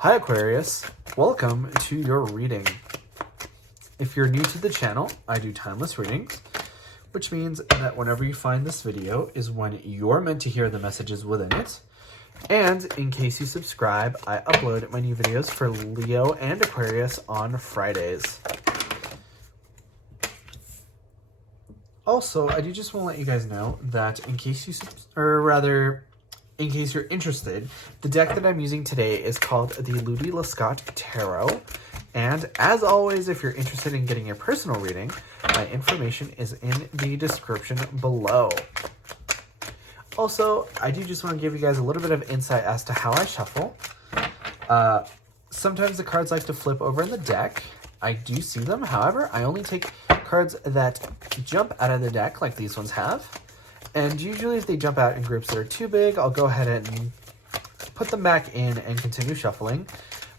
Hi Aquarius, welcome to your reading. If you're new to the channel, I do timeless readings, which means that whenever you find this video is when you're meant to hear the messages within it. And in case you subscribe, I upload my new videos for Leo and Aquarius on Fridays. Also, I do just want to let you guys know that in case you're interested, the deck that I'm using today is called the Ludi Lescott Tarot. And as always, if you're interested in getting a personal reading, my information is in the description below. Also, I do just want to give you guys a little bit of insight as to how I shuffle. Sometimes the cards like to flip over in the deck. I do see them. However, I only take cards that jump out of the deck like these ones have. And usually if they jump out in groups that are too big, I'll go ahead and put them back in and continue shuffling.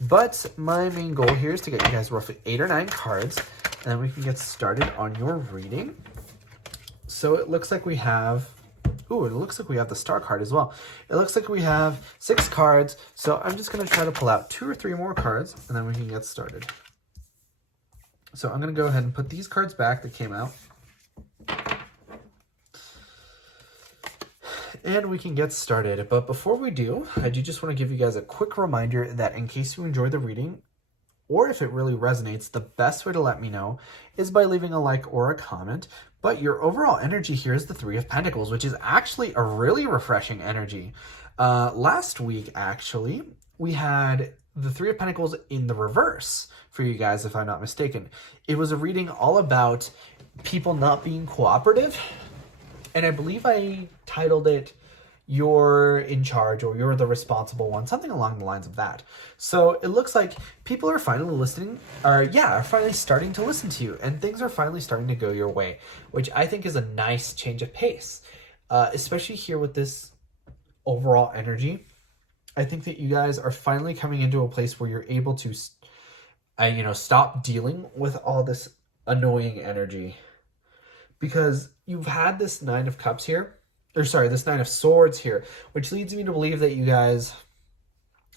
But my main goal here is to get you guys roughly 8 or 9 cards, and then we can get started on your reading. So it looks like we have... Ooh, it looks like we have the star card as well. It looks like we have 6 cards, so I'm just going to try to pull out 2 or 3 more cards, and then we can get started. So I'm going to go ahead and put these cards back that came out. And we can get started. But before we do, I do just want to give you guys a quick reminder that in case you enjoy the reading, or if it really resonates, the best way to let me know is by leaving a like or a comment. But your overall energy here is the Three of Pentacles, which is actually a really refreshing energy. Last week, actually, we had the Three of Pentacles in the reverse for you guys, if I'm not mistaken. It was a reading all about people not being cooperative. And I believe I titled it, "You're in charge," or "You're the responsible one," something along the lines of that. So it looks like people are finally listening, are finally starting to listen to you, and things are finally starting to go your way, which I think is a nice change of pace, especially here with this overall energy. I think that you guys are finally coming into a place where you're able to, stop dealing with all this annoying energy. Because you've had this Nine of Cups here, this Nine of Swords here, which leads me to believe that you guys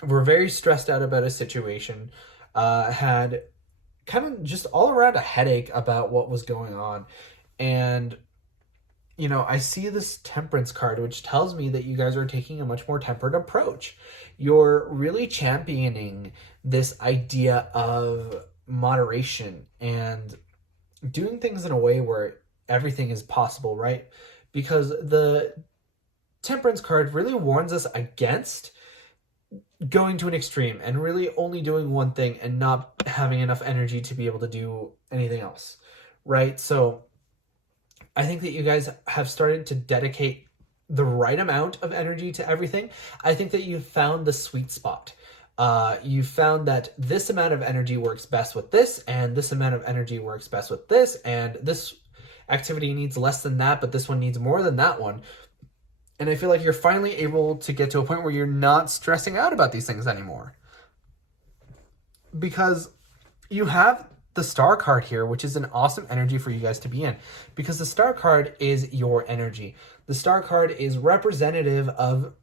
were very stressed out about a situation, had kind of just all around a headache about what was going on. And, I see this Temperance card, which tells me that you guys are taking a much more tempered approach. You're really championing this idea of moderation and doing things in a way where everything is possible, right? Because the Temperance card really warns us against going to an extreme and really only doing one thing and not having enough energy to be able to do anything else, right? So I think that you guys have started to dedicate the right amount of energy to everything. I think that you've found the sweet spot. You found that this amount of energy works best with this, and this amount of energy works best with this, and this activity needs less than that, but this one needs more than that one. And I feel like you're finally able to get to a point where you're not stressing out about these things anymore. Because you have the Star card here, which is an awesome energy for you guys to be in. Because the Star card is your energy. The Star card is representative of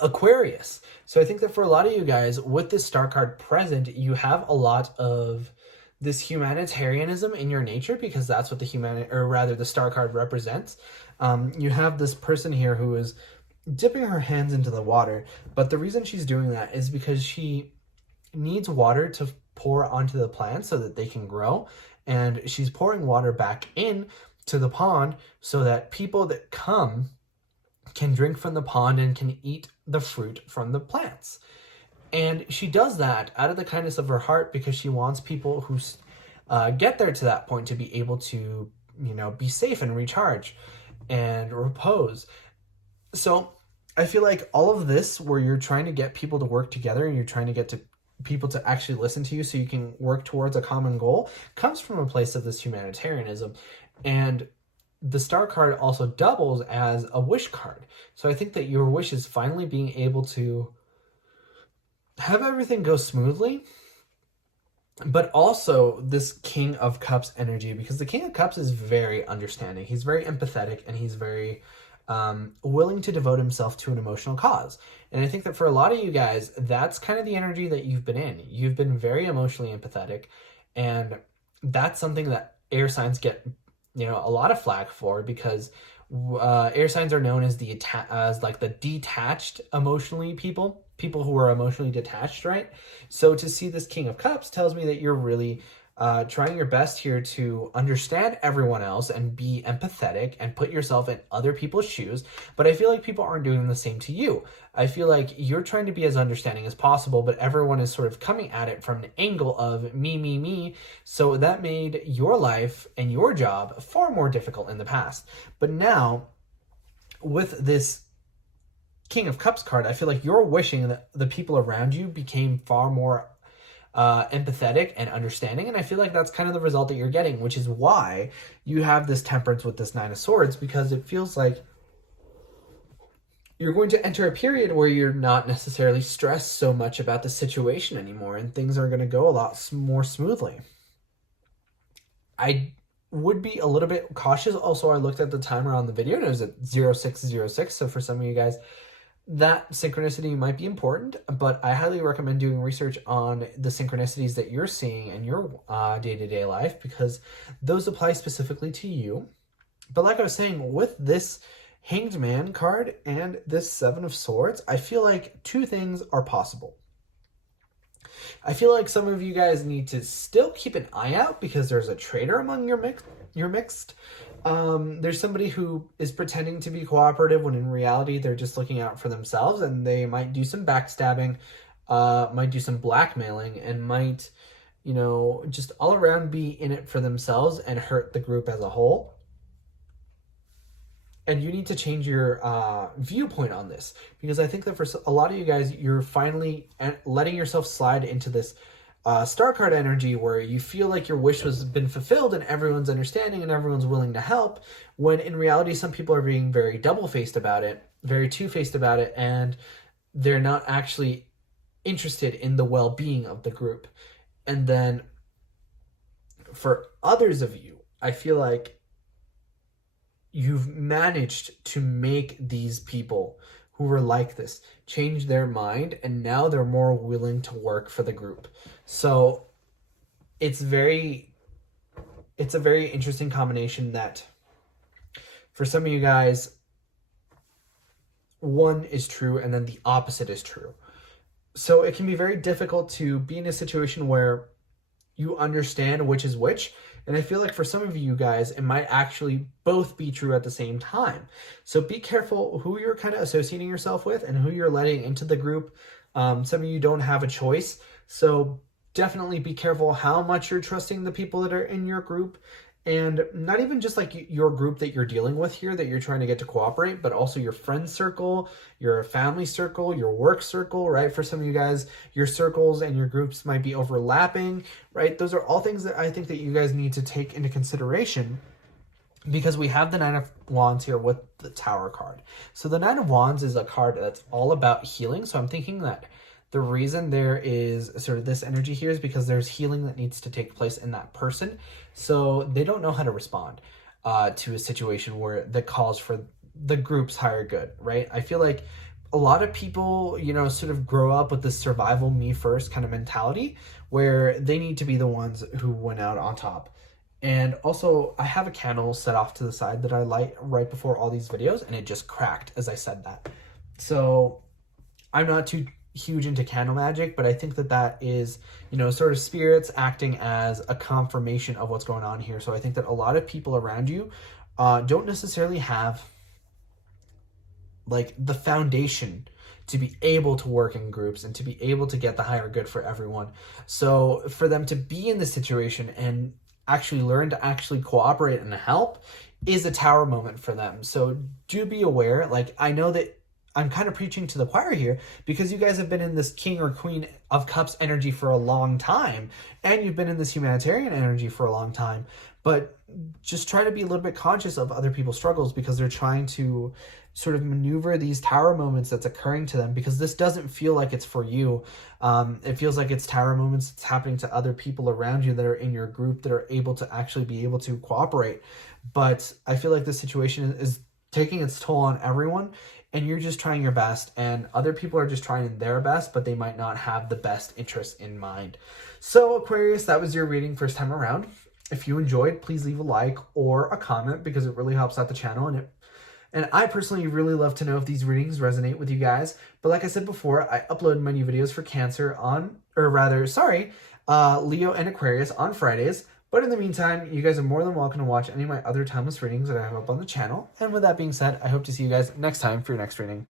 Aquarius. So I think that for a lot of you guys, with this Star card present, you have a lot of this humanitarianism in your nature, because that's what the Star card represents. You have this person here who is dipping her hands into the water, but the reason she's doing that is because she needs water to pour onto the plants so that they can grow, and she's pouring water back in to the pond so that people that come can drink from the pond and can eat the fruit from the plants. And she does that out of the kindness of her heart because she wants people who get there to that point to be able to, be safe and recharge and repose. So I feel like all of this, where you're trying to get people to work together and you're trying to get people to actually listen to you so you can work towards a common goal, comes from a place of this humanitarianism. And the Star card also doubles as a wish card. So I think that your wish is finally being able to have everything go smoothly, but also this King of Cups energy, because the King of Cups is very understanding. He's very empathetic, and he's very willing to devote himself to an emotional cause. And I think that for a lot of you guys, that's kind of the energy that you've been in. You've been very emotionally empathetic, and that's something that air signs get, a lot of flack for, because air signs are known as like the detached emotionally people who are emotionally detached, right? So to see this King of Cups tells me that you're really trying your best here to understand everyone else and be empathetic and put yourself in other people's shoes. But I feel like people aren't doing the same to you. I feel like you're trying to be as understanding as possible, but everyone is sort of coming at it from an angle of me, me, me. So that made your life and your job far more difficult in the past. But now, with this King of Cups card, I feel like you're wishing that the people around you became far more empathetic and understanding, and I feel like that's kind of the result that you're getting, which is why you have this temperance with this Nine of Swords, because it feels like you're going to enter a period where you're not necessarily stressed so much about the situation anymore, and things are going to go a lot more smoothly. I would be a little bit cautious. Also, I looked at the timer on the video and it was at 0606, so for some of you guys, that synchronicity might be important, but I highly recommend doing research on the synchronicities that you're seeing in your day-to-day life, because those apply specifically to you. But like I was saying, with this Hanged Man card and this Seven of Swords, I feel like two things are possible. I feel like some of you guys need to still keep an eye out, because there's a traitor among your mixed. There's somebody who is pretending to be cooperative when in reality they're just looking out for themselves, and they might do some backstabbing, might do some blackmailing, and might, just all around be in it for themselves and hurt the group as a whole. And you need to change your viewpoint on this, because I think that for a lot of you guys, you're finally letting yourself slide into this star card energy where you feel like your wish has been fulfilled and everyone's understanding and everyone's willing to help, when in reality some people are being very double-faced about it, very two-faced about it, and they're not actually interested in the well-being of the group. And then for others of you, I feel like you've managed to make these people who were like this change their mind, and now they're more willing to work for the group. So it's a very interesting combination that for some of you guys, one is true and then the opposite is true. So it can be very difficult to be in a situation where you understand which is which. And I feel like for some of you guys, it might actually both be true at the same time. So be careful who you're kind of associating yourself with and who you're letting into the group. Some of you don't have a choice. So definitely be careful how much you're trusting the people that are in your group. And not even just like your group that you're dealing with here, that you're trying to get to cooperate, but also your friend circle, your family circle, your work circle, right? For some of you guys, your circles and your groups might be overlapping, right? Those are all things that I think that you guys need to take into consideration, because we have the Nine of Wands here with the Tower card. So the Nine of Wands is a card that's all about healing. So I'm thinking that the reason there is sort of this energy here is because there's healing that needs to take place in that person. So they don't know how to respond to a situation where that calls for the group's higher good, right? I feel like a lot of people, sort of grow up with this survival me first kind of mentality where they need to be the ones who went out on top. And also, I have a candle set off to the side that I light right before all these videos, and it just cracked as I said that. So I'm not too huge into candle magic, but I think that is, sort of spirits acting as a confirmation of what's going on here. So I think that a lot of people around you don't necessarily have like the foundation to be able to work in groups and to be able to get the higher good for everyone. So for them to be in this situation and actually learn to actually cooperate and help is a Tower moment for them. So do be aware. Like, I know that I'm kind of preaching to the choir here, because you guys have been in this King or Queen of Cups energy for a long time, and you've been in this humanitarian energy for a long time, but just try to be a little bit conscious of other people's struggles, because they're trying to sort of maneuver these Tower moments that's occurring to them, because this doesn't feel like it's for you. It feels like it's Tower moments that's happening to other people around you that are in your group that are able to actually be able to cooperate. But I feel like the situation is taking its toll on everyone, and you're just trying your best, and other people are just trying their best, but they might not have the best interest in mind. So Aquarius, that was your reading first time around. If you enjoyed, please leave a like or a comment because it really helps out the channel, and I personally really love to know if these readings resonate with you guys. But like I said before, I upload my new videos for Cancer Leo and Aquarius on Fridays. But in the meantime, you guys are more than welcome to watch any of my other timeless readings that I have up on the channel. And with that being said, I hope to see you guys next time for your next reading.